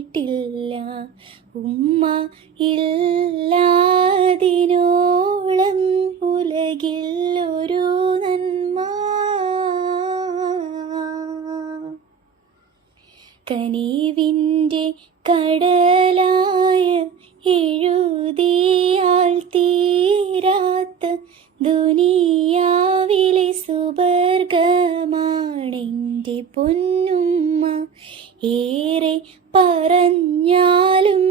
കേട്ടില്ല. ഉമ്മ ഇല്ലാതിനോളം ഉലകിൽ ഒരു നന്മ. കനിവിൻ്റെ കടലായ എഴുതിയാൽ തീരാത്ത ദുനിയാവിലെ സുവർഗമാണെൻ്റെ പൊന്നുമ്മ. ഏറെ പറഞ്ഞാലും